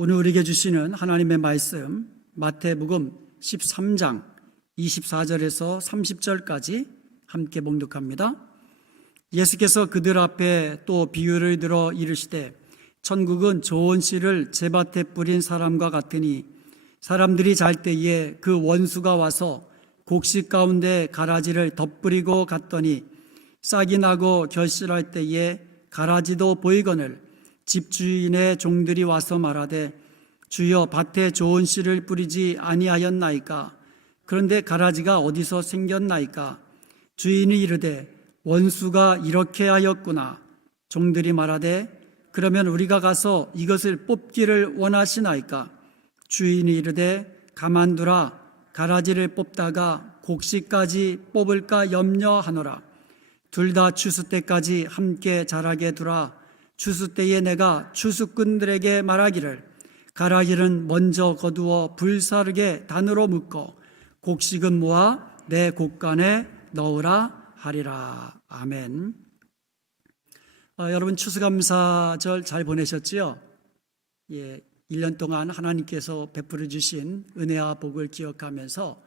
오늘 우리에게 주시는 하나님의 말씀 마태복음 13장 24절에서 30절까지 함께 봉독합니다. 예수께서 그들 앞에 또 비유를 들어 이르시되 천국은 좋은 씨를 제밭에 뿌린 사람과 같으니 사람들이 잘 때에 그 원수가 와서 곡식 가운데 가라지를 덧뿌리고 갔더니 싹이 나고 결실할 때에 가라지도 보이거늘 집주인의 종들이 와서 말하되 주여 밭에 좋은 씨를 뿌리지 아니하였나이까? 그런데 가라지가 어디서 생겼나이까? 주인이 이르되 원수가 이렇게 하였구나. 종들이 말하되 그러면 우리가 가서 이것을 뽑기를 원하시나이까? 주인이 이르되 가만두라. 가라지를 뽑다가 곡식까지 뽑을까 염려하노라. 둘 다 추수 때까지 함께 자라게 두라. 추수 때에 내가 추수꾼들에게 말하기를 가라지는 먼저 거두어 불사르게 단으로 묶어 곡식은 모아 내 곡간에 넣으라 하리라. 아멘. 여러분 추수감사절 잘 보내셨지요? 1년 동안 하나님께서 베풀어 주신 은혜와 복을 기억하면서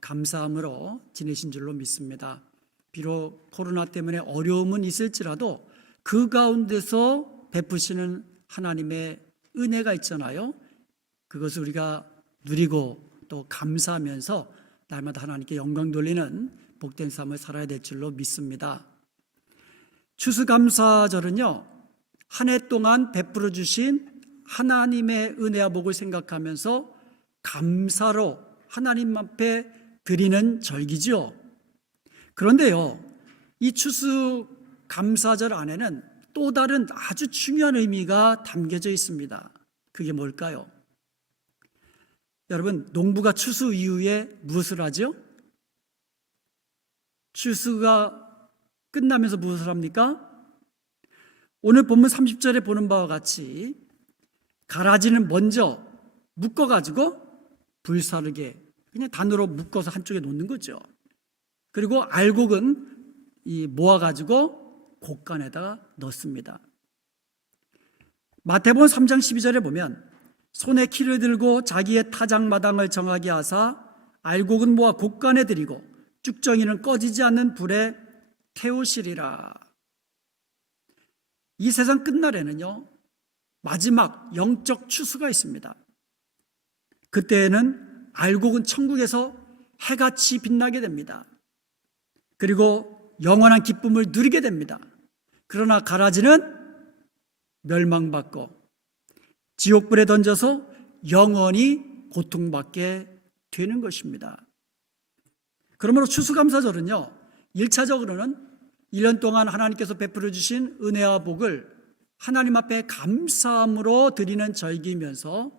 감사함으로 지내신 줄로 믿습니다. 비록 코로나 때문에 어려움은 있을지라도 그 가운데서 베푸시는 하나님의 은혜가 있잖아요. 그것을 우리가 누리고 또 감사하면서 날마다 하나님께 영광 돌리는 복된 삶을 살아야 될 줄로 믿습니다. 추수감사절은요, 한 해 동안 베풀어 주신 하나님의 은혜와 복을 생각하면서 감사로 하나님 앞에 드리는 절기죠. 그런데요, 이 추수감사절 안에는 또 다른 아주 중요한 의미가 담겨져 있습니다. 그게 뭘까요? 여러분, 농부가 추수 이후에 무엇을 하죠? 추수가 끝나면서 무엇을 합니까? 오늘 본문 30절에 보는 바와 같이 가라지는 먼저 묶어가지고 불사르게 그냥 단으로 묶어서 한쪽에 놓는 거죠. 그리고 알곡은 모아가지고 곡간에다가 넣습니다. 마태복음 3장 12절에 보면 손에 키를 들고 자기의 타작마당을 정하게 하사 알곡은 모아 곡간에 들이고 쭉정이는 꺼지지 않는 불에 태우시리라. 이 세상 끝날에는요, 마지막 영적 추수가 있습니다. 그때에는 알곡은 천국에서 해같이 빛나게 됩니다. 그리고 영원한 기쁨을 누리게 됩니다. 그러나 가라지는 멸망받고 지옥불에 던져서 영원히 고통받게 되는 것입니다. 그러므로 추수감사절은요, 1차적으로는 1년 동안 하나님께서 베풀어 주신 은혜와 복을 하나님 앞에 감사함으로 드리는 절기이면서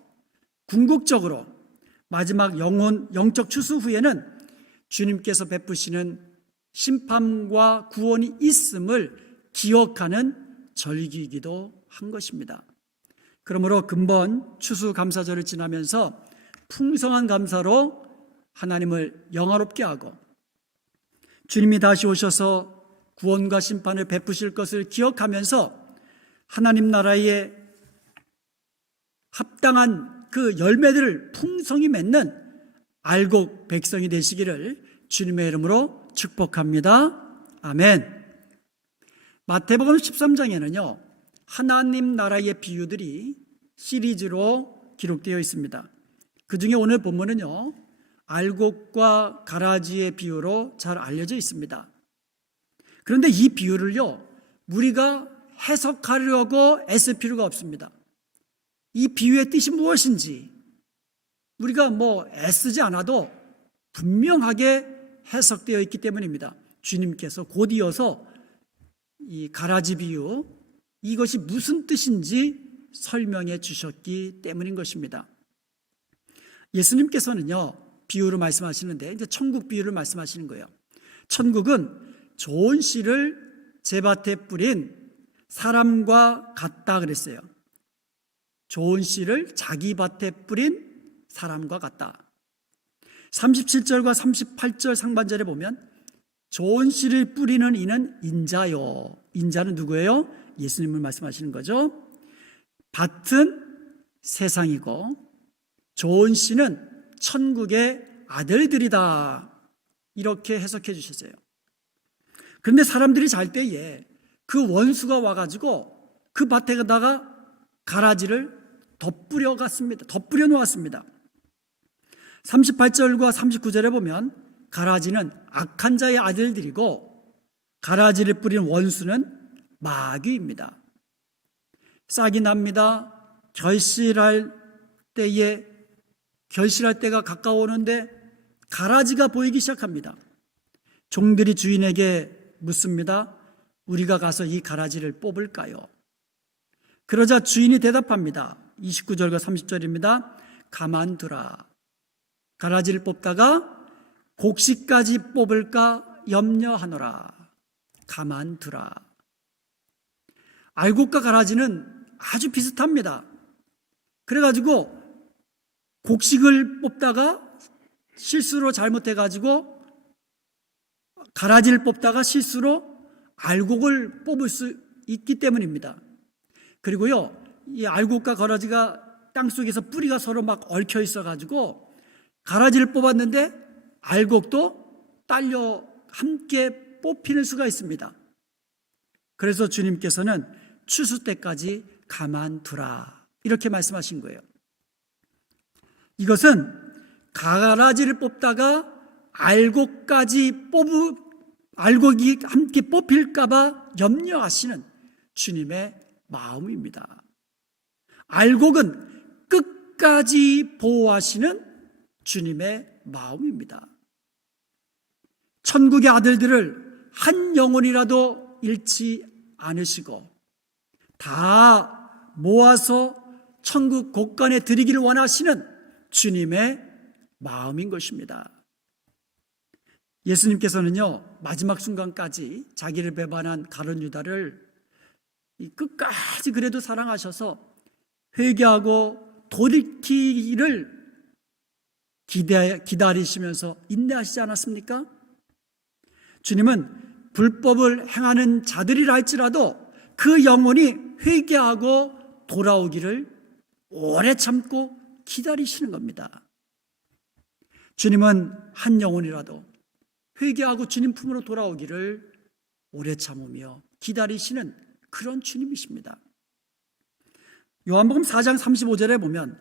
궁극적으로 마지막 영적 추수 후에는 주님께서 베푸시는 심판과 구원이 있음을 기억하는 절기이기도 한 것입니다. 그러므로 근본 추수감사절을 지나면서 풍성한 감사로 하나님을 영화롭게 하고 주님이 다시 오셔서 구원과 심판을 베푸실 것을 기억하면서 하나님 나라에 합당한 그 열매들을 풍성히 맺는 알곡 백성이 되시기를 주님의 이름으로 축복합니다. 아멘. 마태복음 13장에는요, 하나님 나라의 비유들이 시리즈로 기록되어 있습니다. 그 중에 오늘 본문은요, 알곡과 가라지의 비유로 잘 알려져 있습니다. 그런데 이 비유를요, 우리가 해석하려고 애쓸 필요가 없습니다. 이 비유의 뜻이 무엇인지 우리가 애쓰지 않아도 분명하게 해석되어 있기 때문입니다. 주님께서 곧 이어서 이 가라지 비유, 이것이 무슨 뜻인지 설명해 주셨기 때문인 것입니다. 예수님께서는요, 비유로 말씀하시는데 이제 천국 비유를 말씀하시는 거예요. 천국은 좋은 씨를 제밭에 뿌린 사람과 같다 그랬어요. 좋은 씨를 자기 밭에 뿌린 사람과 같다. 37절과 38절 상반절에 보면 좋은 씨를 뿌리는 이는 인자요. 인자는 누구예요? 예수님을 말씀하시는 거죠. 밭은 세상이고 좋은 씨는 천국의 아들들이다. 이렇게 해석해 주셨어요. 그런데 사람들이 잘 때에 그 원수가 와가지고 그 밭에다가 가라지를 덧뿌려 갔습니다. 덧뿌려 놓았습니다. 38절과 39절에 보면 가라지는 악한 자의 아들들이고 가라지를 뿌린 원수는 마귀입니다. 싹이 납니다. 결실할 때가 가까워오는데 가라지가 보이기 시작합니다. 종들이 주인에게 묻습니다. 우리가 가서 이 가라지를 뽑을까요? 그러자 주인이 대답합니다. 29절과 30절입니다. 가만두라. 가라지를 뽑다가 곡식까지 뽑을까 염려하노라. 가만두라. 알곡과 가라지는 아주 비슷합니다. 그래가지고 곡식을 뽑다가 실수로 잘못해가지고 가라지를 뽑다가 실수로 알곡을 뽑을 수 있기 때문입니다. 그리고요, 이 알곡과 가라지가 땅속에서 뿌리가 서로 막 얽혀 있어가지고 가라지를 뽑았는데 알곡도 딸려 함께 뽑히는 수가 있습니다. 그래서 주님께서는 추수 때까지 가만두라 이렇게 말씀하신 거예요. 이것은 가라지를 뽑다가 알곡이 함께 뽑힐까봐 염려하시는 주님의 마음입니다. 알곡은 끝까지 보호하시는 주님의 마음입니다. 천국의 아들들을 한 영혼이라도 잃지 않으시고 다 모아서 천국 곳간에 드리기를 원하시는 주님의 마음인 것입니다. 예수님께서는요, 마지막 순간까지 자기를 배반한 가룟 유다를 끝까지 그래도 사랑하셔서 회개하고 돌이키기를 기다리시면서 인내하시지 않았습니까? 주님은 불법을 행하는 자들이라 할지라도 그 영혼이 회개하고 돌아오기를 오래 참고 기다리시는 겁니다. 주님은 한 영혼이라도 회개하고 주님 품으로 돌아오기를 오래 참으며 기다리시는 그런 주님이십니다. 요한복음 4장 35절에 보면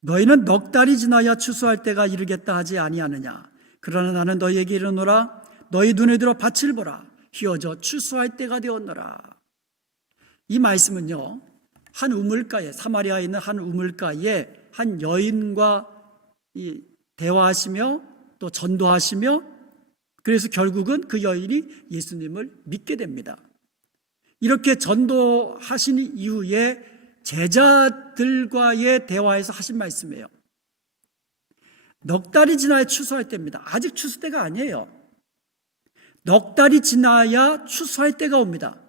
너희는 넉 달이 지나야 추수할 때가 이르겠다 하지 아니하느냐. 그러나 나는 너희에게 이르노라. 너희 눈에 들어 밭을 보라. 휘어져 추수할 때가 되었노라. 이 말씀은요, 한 우물가에, 사마리아에 있는 한 우물가에 한 여인과 대화하시며 또 전도하시며 그래서 결국은 그 여인이 예수님을 믿게 됩니다. 이렇게 전도하신 이후에 제자들과의 대화에서 하신 말씀이에요. 넉 달이 지나야 추수할 때입니다. 아직 추수 때가 아니에요. 넉 달이 지나야 추수할 때가 옵니다.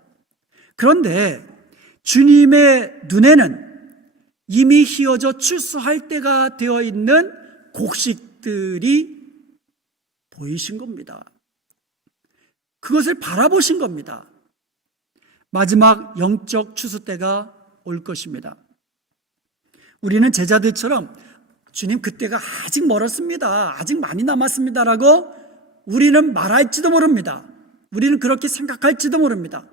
그런데 주님의 눈에는 이미 휘어져 추수할 때가 되어 있는 곡식들이 보이신 겁니다. 그것을 바라보신 겁니다. 마지막 영적 추수 때가 올 것입니다. 우리는 제자들처럼 주님 그때가 아직 멀었습니다. 아직 많이 남았습니다라고 우리는 말할지도 모릅니다. 우리는 그렇게 생각할지도 모릅니다.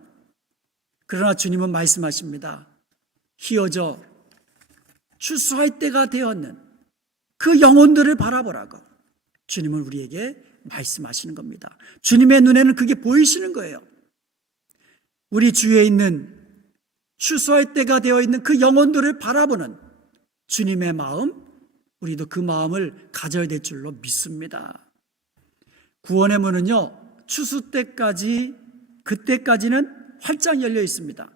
그러나 주님은 말씀하십니다. 휘어져 추수할 때가 되었는 그 영혼들을 바라보라고 주님은 우리에게 말씀하시는 겁니다. 주님의 눈에는 그게 보이시는 거예요. 우리 주위에 있는 추수할 때가 되어 있는 그 영혼들을 바라보는 주님의 마음, 우리도 그 마음을 가져야 될 줄로 믿습니다. 구원의 문은요, 추수 때까지, 그때까지는 활짝 열려 있습니다.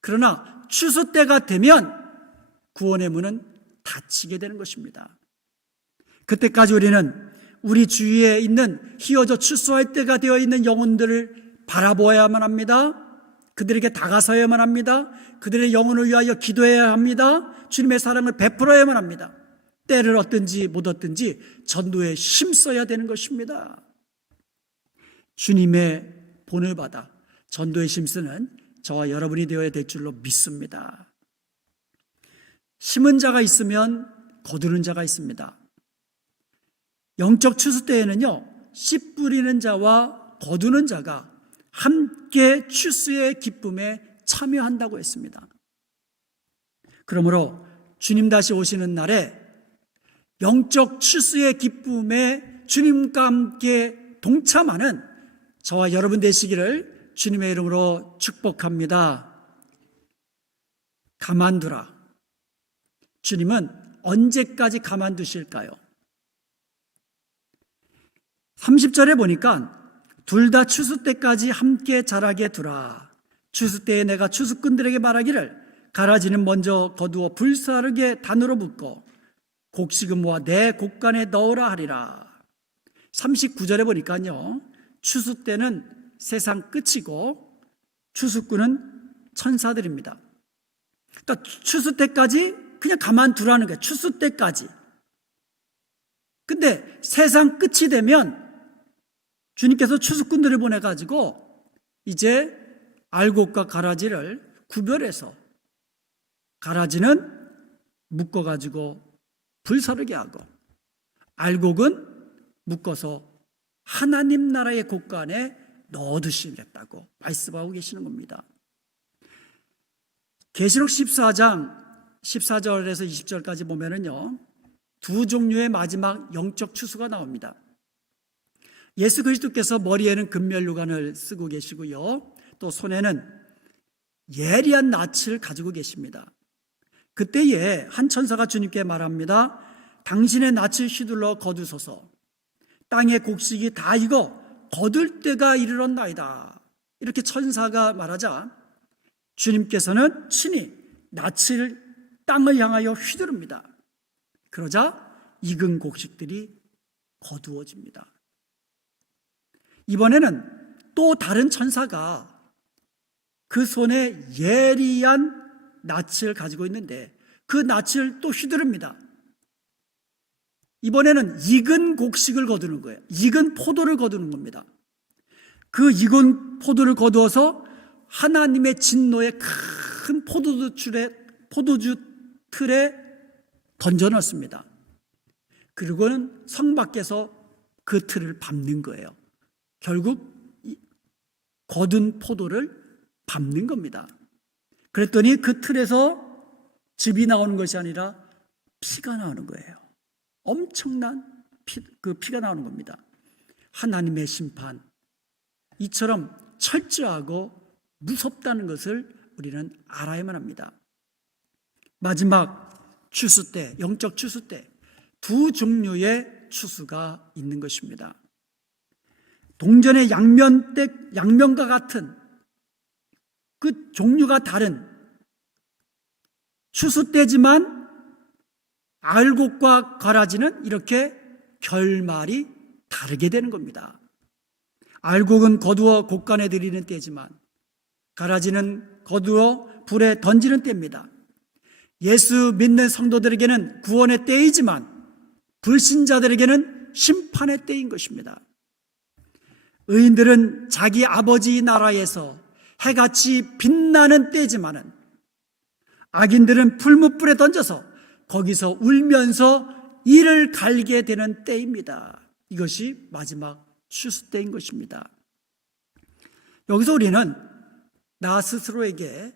그러나 추수 때가 되면 구원의 문은 닫히게 되는 것입니다. 그때까지 우리는 우리 주위에 있는 휘어져 추수할 때가 되어 있는 영혼들을 바라보아야만 합니다. 그들에게 다가서야만 합니다. 그들의 영혼을 위하여 기도해야 합니다. 주님의 사랑을 베풀어야만 합니다. 때를 얻든지 못 얻든지 전도에 힘써야 되는 것입니다. 주님의 본을 받아 전도에 힘쓰는 저와 여러분이 되어야 될 줄로 믿습니다. 심은 자가 있으면 거두는 자가 있습니다. 영적 추수 때에는요, 씨 뿌리는 자와 거두는 자가 함께 추수의 기쁨에 참여한다고 했습니다. 그러므로 주님 다시 오시는 날에 영적 추수의 기쁨에 주님과 함께 동참하는 저와 여러분 되시기를 주님의 이름으로 축복합니다. 가만두라. 주님은 언제까지 가만두실까요? 30절에 보니까 둘 다 추수 때까지 함께 자라게 두라. 추수 때에 내가 추수꾼들에게 말하기를 가라지는 먼저 거두어 불사르게 단으로 묶고 곡식은 모아 내 곡간에 넣으라 하리라. 39절에 보니까요, 추수 때는 세상 끝이고 추수꾼은 천사들입니다. 그러니까 추수 때까지 그냥 가만두라는 거예요. 추수 때까지. 근데 세상 끝이 되면 주님께서 추수꾼들을 보내가지고 이제 알곡과 가라지를 구별해서 가라지는 묶어가지고 불사르게 하고 알곡은 묶어서 하나님 나라의 곡간에 넣어두시겠다고 말씀하고 계시는 겁니다. 계시록 14장 14절에서 20절까지 보면은요, 두 종류의 마지막 영적 추수가 나옵니다. 예수 그리스도께서 머리에는 금면류관을 쓰고 계시고요, 또 손에는 예리한 낯을 가지고 계십니다. 그때에 한 천사가 주님께 말합니다. 당신의 낯을 휘둘러 거두소서. 땅의 곡식이 다 익어 거둘 때가 이르렀나이다. 이렇게 천사가 말하자 주님께서는 친히 낯을 땅을 향하여 휘두릅니다. 그러자 익은 곡식들이 거두어집니다. 이번에는 또 다른 천사가 그 손에 예리한 낯을 가지고 있는데 그 낯을 또 휘두릅니다. 이번에는 익은 곡식을 거두는 거예요. 익은 포도를 거두는 겁니다. 그 익은 포도를 거두어서 하나님의 진노의 큰 포도주 틀에 던져 넣습니다. 그리고는 성 밖에서 그 틀을 밟는 거예요. 결국 거둔 포도를 밟는 겁니다. 그랬더니 그 틀에서 즙이 나오는 것이 아니라 피가 나오는 거예요. 엄청난 피가 나오는 겁니다. 하나님의 심판, 이처럼 철저하고 무섭다는 것을 우리는 알아야만 합니다. 마지막 추수 때, 영적 추수 때 두 종류의 추수가 있는 것입니다. 동전의 양면과 같은 그 종류가 다른 추수 때지만 알곡과 가라지는 이렇게 결말이 다르게 되는 겁니다. 알곡은 거두어 곡간에 들이는 때지만 가라지는 거두어 불에 던지는 때입니다. 예수 믿는 성도들에게는 구원의 때이지만 불신자들에게는 심판의 때인 것입니다. 의인들은 자기 아버지 나라에서 해같이 빛나는 때지만은 악인들은 풀무불에 던져서 거기서 울면서 이를 갈게 되는 때입니다. 이것이 마지막 추수 때인 것입니다. 여기서 우리는 나 스스로에게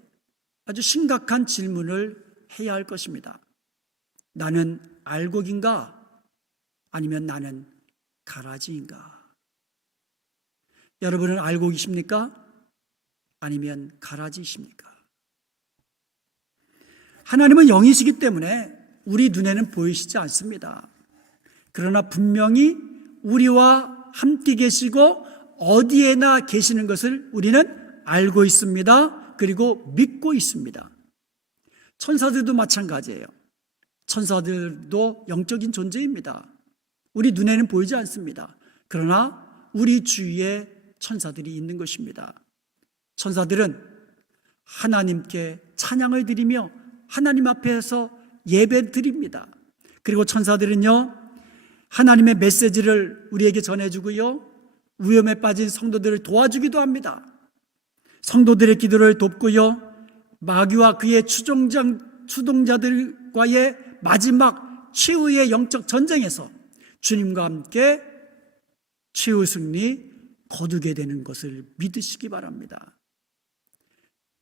아주 심각한 질문을 해야 할 것입니다. 나는 알곡인가? 아니면 나는 가라지인가? 여러분은 알곡이십니까? 아니면 가라지이십니까? 하나님은 영이시기 때문에 우리 눈에는 보이시지 않습니다. 그러나 분명히 우리와 함께 계시고 어디에나 계시는 것을 우리는 알고 있습니다. 그리고 믿고 있습니다. 천사들도 마찬가지예요. 천사들도 영적인 존재입니다. 우리 눈에는 보이지 않습니다. 그러나 우리 주위에 천사들이 있는 것입니다. 천사들은 하나님께 찬양을 드리며 하나님 앞에서 예배 드립니다. 그리고 천사들은요, 하나님의 메시지를 우리에게 전해주고요, 위험에 빠진 성도들을 도와주기도 합니다. 성도들의 기도를 돕고요, 마귀와 그의 추종자들과 세상과의 마지막 최후의 영적 전쟁에서 주님과 함께 최후 승리 거두게 되는 것을 믿으시기 바랍니다.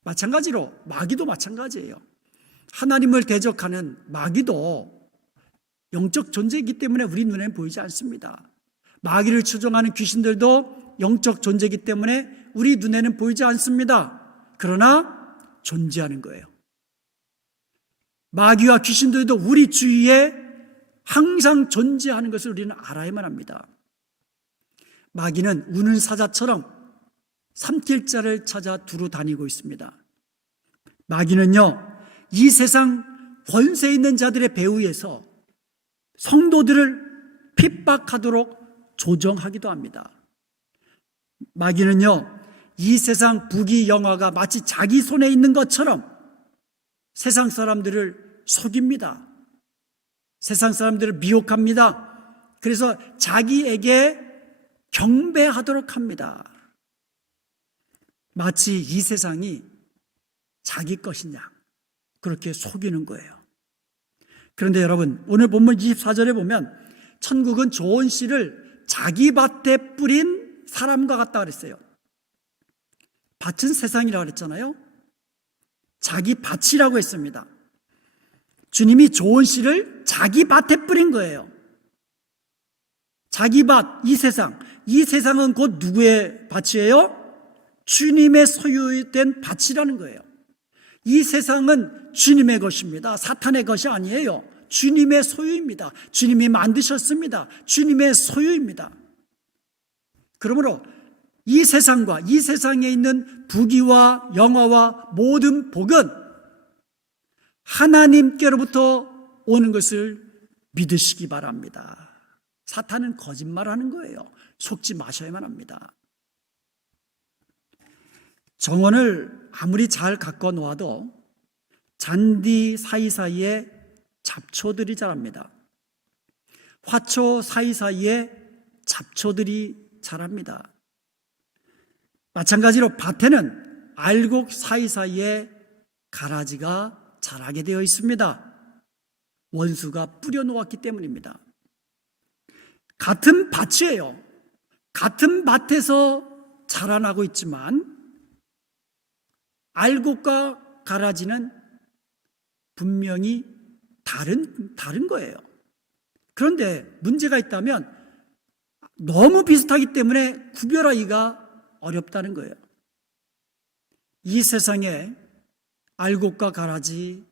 마찬가지로 마귀도 마찬가지예요. 하나님을 대적하는 마귀도 영적 존재이기 때문에 우리 눈에는 보이지 않습니다. 마귀를 추종하는 귀신들도 영적 존재이기 때문에 우리 눈에는 보이지 않습니다. 그러나 존재하는 거예요. 마귀와 귀신들도 우리 주위에 항상 존재하는 것을 우리는 알아야만 합니다. 마귀는 우는 사자처럼 삼킬 자를 찾아 두루 다니고 있습니다. 마귀는요, 이 세상 권세 있는 자들의 배후에서 성도들을 핍박하도록 조정하기도 합니다. 마귀는요, 이 세상 부귀 영화가 마치 자기 손에 있는 것처럼 세상 사람들을 속입니다. 세상 사람들을 미혹합니다. 그래서 자기에게 경배하도록 합니다. 마치 이 세상이 자기 것이냐, 그렇게 속이는 거예요. 그런데 여러분, 오늘 본문 24절에 보면 천국은 좋은 씨를 자기 밭에 뿌린 사람과 같다 그랬어요. 밭은 세상이라고 그랬잖아요. 자기 밭이라고 했습니다. 주님이 좋은 씨를 자기 밭에 뿌린 거예요. 자기 밭, 이 세상. 이 세상은 곧 누구의 밭이에요? 주님의 소유된 밭이라는 거예요. 이 세상은 주님의 것입니다. 사탄의 것이 아니에요. 주님의 소유입니다. 주님이 만드셨습니다. 주님의 소유입니다. 그러므로 이 세상과 이 세상에 있는 부귀와 영화와 모든 복은 하나님께로부터 오는 것을 믿으시기 바랍니다. 사탄은 거짓말하는 거예요. 속지 마셔야만 합니다. 정원을 아무리 잘 가꿔 놓아도 잔디 사이사이에 잡초들이 자랍니다. 화초 사이사이에 잡초들이 자랍니다. 마찬가지로 밭에는 알곡 사이사이에 가라지가 자라게 되어 있습니다. 원수가 뿌려놓았기 때문입니다. 같은 밭이에요. 같은 밭에서 자라나고 있지만 알곡과 가라지는 분명히 다른 거예요. 그런데 문제가 있다면 너무 비슷하기 때문에 구별하기가 어렵다는 거예요. 이 세상에 알곡과 가라지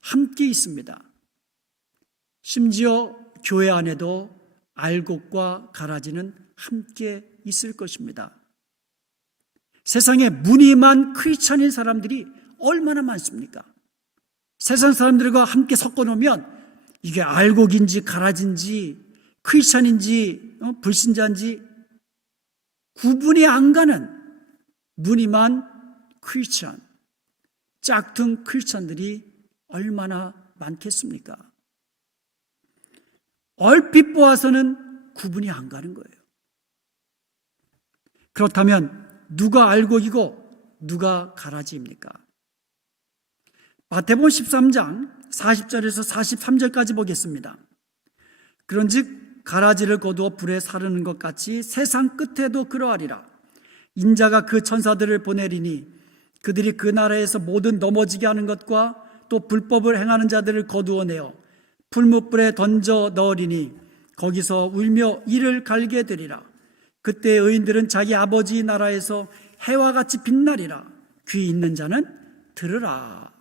함께 있습니다. 심지어 교회 안에도 알곡과 가라지는 함께 있을 것입니다. 세상에 무늬만 크리스찬인 사람들이 얼마나 많습니까? 세상 사람들과 함께 섞어 놓으면 이게 알곡인지 가라지인지 크리스찬인지 불신자인지 구분이 안 가는 무늬만 크리스찬, 짝퉁 크리스찬들이 얼마나 많겠습니까? 얼핏 보아서는 구분이 안 가는 거예요. 그렇다면 누가 알곡이고 누가 가라지입니까? 마태복음 13장 40절에서 43절까지 보겠습니다. 그런즉 가라지를 거두어 불에 사르는 것 같이 세상 끝에도 그러하리라. 인자가 그 천사들을 보내리니 그들이 그 나라에서 모든 넘어지게 하는 것과 또 불법을 행하는 자들을 거두어내어 풀무불에 던져 넣으리니 거기서 울며 이를 갈게 되리라. 그때 의인들은 자기 아버지 나라에서 해와 같이 빛나리라. 귀 있는 자는 들으라.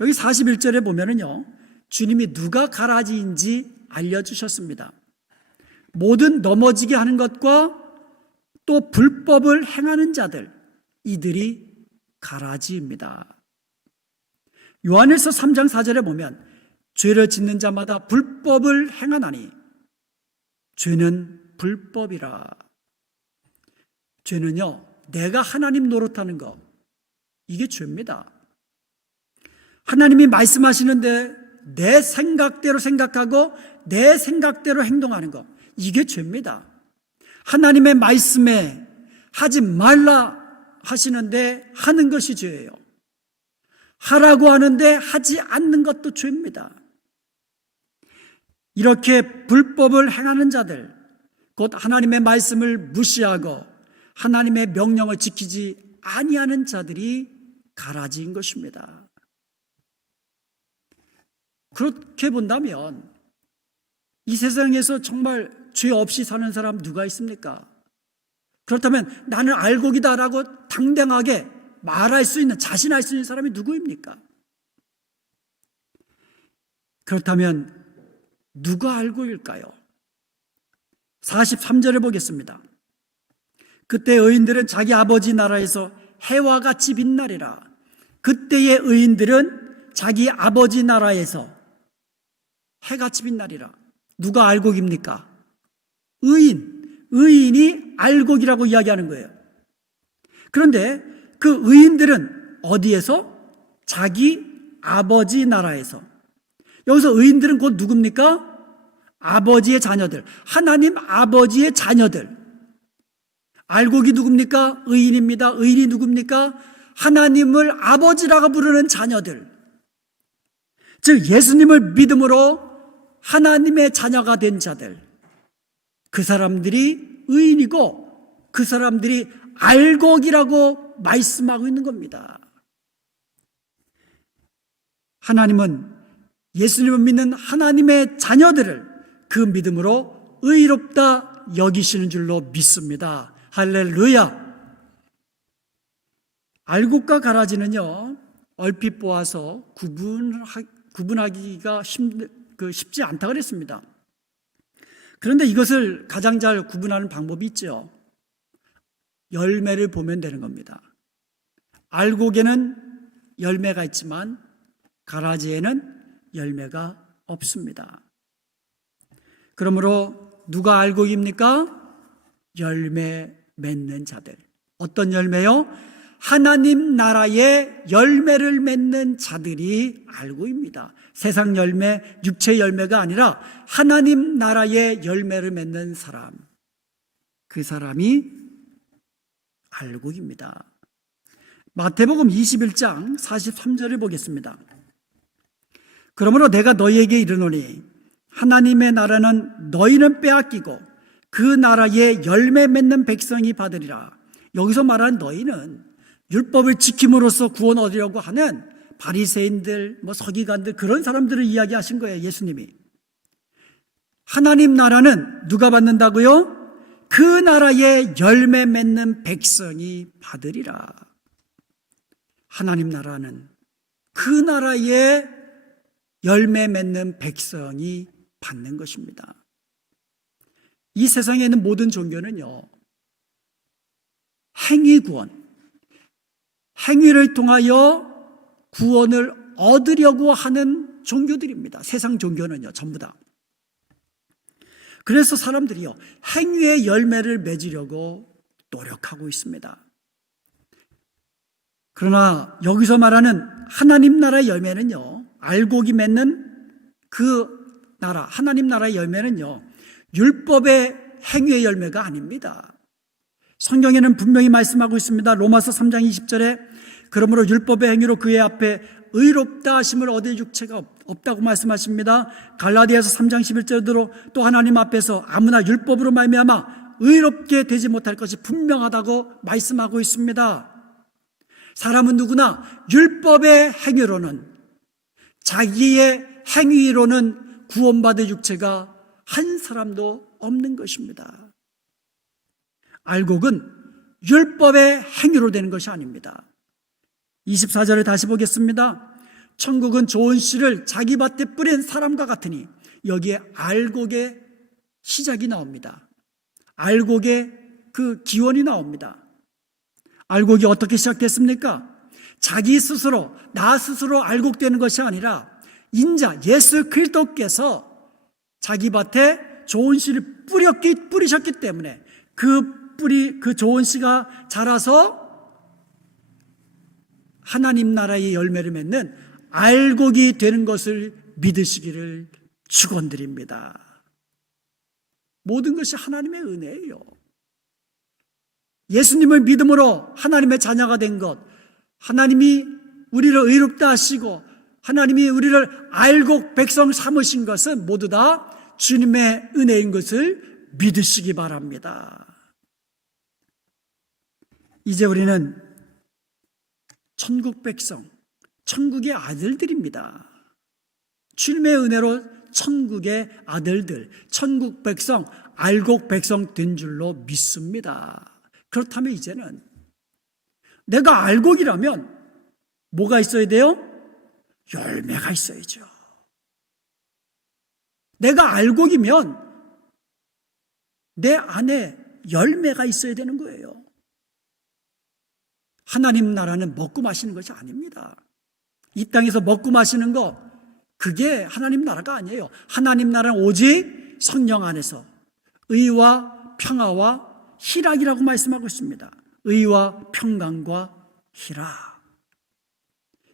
여기 41절에 보면은요, 주님이 누가 가라지인지 알려주셨습니다. 모든 넘어지게 하는 것과 또 불법을 행하는 자들, 이들이 가라지입니다. 요한일서 3장 4절에 보면 죄를 짓는 자마다 불법을 행하나니 죄는 불법이라. 죄는요, 내가 하나님 노릇하는 거, 이게 죄입니다. 하나님이 말씀하시는데 내 생각대로 생각하고 내 생각대로 행동하는 거, 이게 죄입니다. 하나님의 말씀에 하지 말라 하시는데 하는 것이 죄예요. 하라고 하는데 하지 않는 것도 죄입니다. 이렇게 불법을 행하는 자들, 곧 하나님의 말씀을 무시하고 하나님의 명령을 지키지 아니하는 자들이 가라지인 것입니다. 그렇게 본다면 이 세상에서 정말 죄 없이 사는 사람 누가 있습니까? 그렇다면 나는 알곡이다라고 당당하게 말할 수 있는, 자신할 수 있는 사람이 누구입니까? 그렇다면 누가 알곡일까요? 43절을 보겠습니다. 그때 의인들은 자기 아버지 나라에서 해와 같이 빛나리라. 그때의 의인들은 자기 아버지 나라에서 해같이 빛나리라. 누가 알곡입니까? 의인이 알곡이라고 이야기하는 거예요. 그런데 그 의인들은 어디에서? 자기 아버지 나라에서. 여기서 의인들은 곧 누굽니까? 아버지의 자녀들, 하나님 아버지의 자녀들. 알곡이 누굽니까? 의인입니다. 의인이 누굽니까? 하나님을 아버지라고 부르는 자녀들. 즉 예수님을 믿음으로 하나님의 자녀가 된 자들, 그 사람들이 의인이고 그 사람들이 알곡이라고 말씀하고 있는 겁니다. 하나님은 예수님을 믿는 하나님의 자녀들을 그 믿음으로 의롭다 여기시는 줄로 믿습니다. 할렐루야. 알곡과 가라지는요, 얼핏 보아서 구분하기가 쉽지 않다 그랬습니다. 그런데 이것을 가장 잘 구분하는 방법이 있죠. 열매를 보면 되는 겁니다. 알곡에는 열매가 있지만 가라지에는 열매가 없습니다. 그러므로 누가 알곡입니까? 열매 맺는 자들. 어떤 열매요? 하나님 나라의 열매를 맺는 자들이 알곡입니다. 세상 열매, 육체 열매가 아니라 하나님 나라의 열매를 맺는 사람, 그 사람이 알곡입니다. 마태복음 21장 43절을 보겠습니다. 그러므로 내가 너희에게 이르노니 하나님의 나라는 너희는 빼앗기고 그 나라의 열매 맺는 백성이 받으리라. 여기서 말하는 너희는 율법을 지킴으로써 구원 얻으려고 하는 바리새인들, 서기관들, 그런 사람들을 이야기하신 거예요, 예수님이. 하나님 나라는 누가 받는다고요? 그 나라의 열매 맺는 백성이 받으리라. 하나님 나라는 그 나라의 열매 맺는 백성이 받는 것입니다. 이 세상에 있는 모든 종교는요, 행위구원, 행위를 통하여 구원을 얻으려고 하는 종교들입니다. 세상 종교는요, 전부 다. 그래서 사람들이요, 행위의 열매를 맺으려고 노력하고 있습니다. 그러나 여기서 말하는 하나님 나라의 열매는요, 알곡이 맺는 그 나라, 하나님 나라의 열매는요, 율법의 행위의 열매가 아닙니다. 성경에는 분명히 말씀하고 있습니다. 로마서 3장 20절에 그러므로 율법의 행위로 그의 앞에 의롭다 하심을 얻을 육체가 없다고 말씀하십니다. 갈라디아서 3장 11절대로 또 하나님 앞에서 아무나 율법으로 말미암아 의롭게 되지 못할 것이 분명하다고 말씀하고 있습니다. 사람은 누구나 율법의 행위로는, 자기의 행위로는 구원받을 육체가 한 사람도 없는 것입니다. 알곡은 율법의 행위로 되는 것이 아닙니다. 24절을 다시 보겠습니다. 천국은 좋은 씨를 자기 밭에 뿌린 사람과 같으니, 여기에 알곡의 시작이 나옵니다. 알곡의 그 기원이 나옵니다. 알곡이 어떻게 시작됐습니까? 자기 스스로, 나 스스로 알곡되는 것이 아니라 인자 예수 그리스도께서 자기 밭에 좋은 씨를 뿌리셨기 때문에 그 좋은 씨가 자라서 하나님 나라의 열매를 맺는 알곡이 되는 것을 믿으시기를 축원드립니다. 모든 것이 하나님의 은혜예요. 예수님을 믿음으로 하나님의 자녀가 된 것, 하나님이 우리를 의롭다 하시고 하나님이 우리를 알곡 백성 삼으신 것은 모두 다 주님의 은혜인 것을 믿으시기 바랍니다. 이제 우리는 천국 백성, 천국의 아들들입니다. 주님의 은혜로 천국의 아들들, 천국 백성, 알곡 백성 된 줄로 믿습니다. 그렇다면 이제는 내가 알곡이라면 뭐가 있어야 돼요? 열매가 있어야죠. 내가 알곡이면 내 안에 열매가 있어야 되는 거예요. 하나님 나라는 먹고 마시는 것이 아닙니다. 이 땅에서 먹고 마시는 거, 그게 하나님 나라가 아니에요. 하나님 나라는 오직 성령 안에서 의와 평화와 희락이라고 말씀하고 있습니다. 의와 평강과 희락.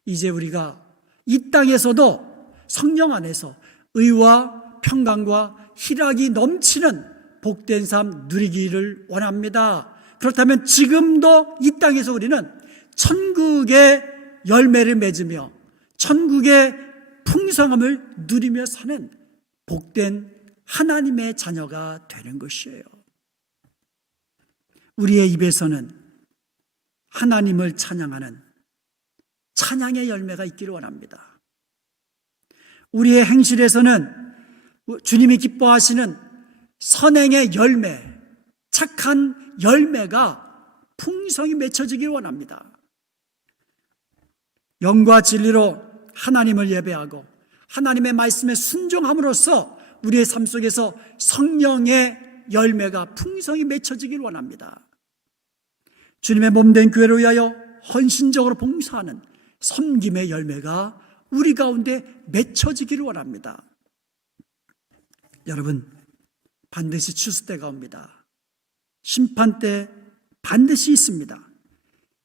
이제 우리가 이 땅에서도 성령 안에서 의와 평강과 희락이 넘치는 복된 삶 누리기를 원합니다. 그렇다면 지금도 이 땅에서 우리는 천국의 열매를 맺으며 천국의 풍성함을 누리며 사는 복된 하나님의 자녀가 되는 것이에요. 우리의 입에서는 하나님을 찬양하는 찬양의 열매가 있기를 원합니다. 우리의 행실에서는 주님이 기뻐하시는 선행의 열매, 착한 열매가 풍성히 맺혀지길 원합니다. 영과 진리로 하나님을 예배하고 하나님의 말씀에 순종함으로써 우리의 삶 속에서 성령의 열매가 풍성히 맺혀지길 원합니다. 주님의 몸된 교회를 위하여 헌신적으로 봉사하는 섬김의 열매가 우리 가운데 맺혀지기를 원합니다. 여러분, 반드시 추수 때가 옵니다. 심판 때 반드시 있습니다.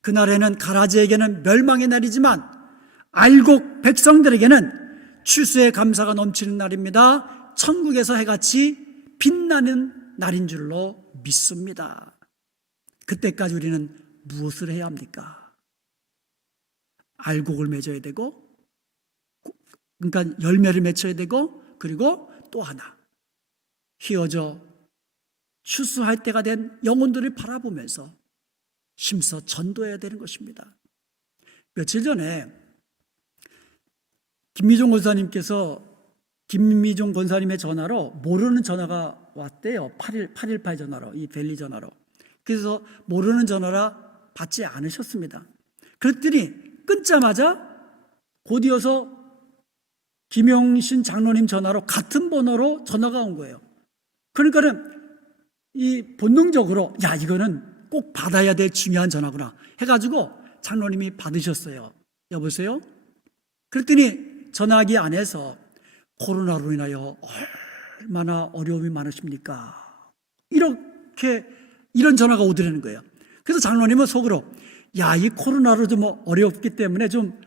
그날에는 가라지에게는 멸망의 날이지만 알곡 백성들에게는 추수의 감사가 넘치는 날입니다. 천국에서 해같이 빛나는 날인 줄로 믿습니다. 그때까지 우리는 무엇을 해야 합니까? 알곡을 맺어야 되고, 그러니까 열매를 맺어야 되고, 그리고 또 하나, 휘어져 추수할 때가 된 영혼들을 바라보면서 힘써 전도해야 되는 것입니다. 며칠 전에 김미종 권사님의 전화로 모르는 전화가 왔대요. 818 전화로, 이 벨리 전화로. 그래서 모르는 전화라 받지 않으셨습니다. 그랬더니 끊자마자 곧이어서 김용신 장로님 전화로 같은 번호로 전화가 온 거예요. 그러니까는 이 본능적으로 야, 이거는 꼭 받아야 될 중요한 전화구나 해가지고 장로님이 받으셨어요. 여보세요? 그랬더니 전화기 안에서 코로나로 인하여 얼마나 어려움이 많으십니까? 이런 전화가 오더라는 거예요. 그래서 장로님은 속으로 야, 이 코로나로 좀 어렵기 때문에 좀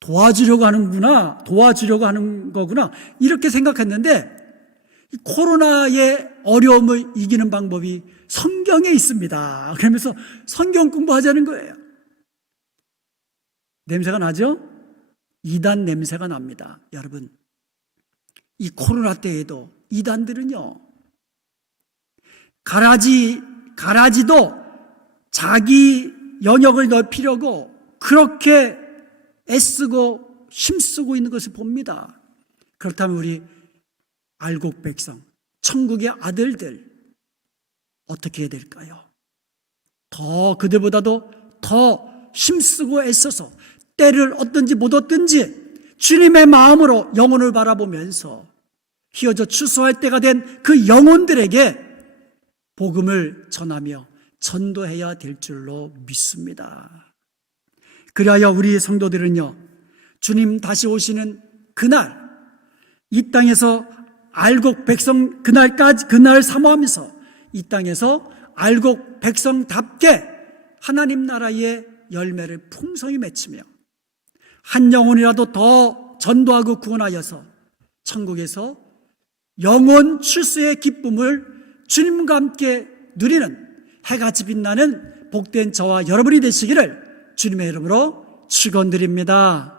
도와주려고 하는 거구나 이렇게 생각했는데, 이 코로나의 어려움을 이기는 방법이 성경에 있습니다. 그러면서 성경 공부하자는 거예요. 냄새가 나죠? 이단 냄새가 납니다. 여러분, 이 코로나 때에도 이단들은요, 가라지도 자기 영역을 넓히려고 그렇게 애쓰고 힘쓰고 있는 것을 봅니다. 그렇다면 우리 알곡 백성, 천국의 아들들 어떻게 해야 될까요? 그들보다도 더 힘쓰고 애써서 때를 얻든지 못 얻든지 주님의 마음으로 영혼을 바라보면서 휘어져 추수할 때가 된 그 영혼들에게 복음을 전하며 전도해야 될 줄로 믿습니다. 그리하여 우리 성도들은요, 주님 다시 오시는 그날, 이 땅에서 알곡 백성 그날 사모하면서 이 땅에서 알곡 백성답게 하나님 나라의 열매를 풍성히 맺히며 한 영혼이라도 더 전도하고 구원하여서 천국에서 영혼 출세의 기쁨을 주님과 함께 누리는 해같이 빛나는 복된 저와 여러분이 되시기를 주님의 이름으로 축원드립니다.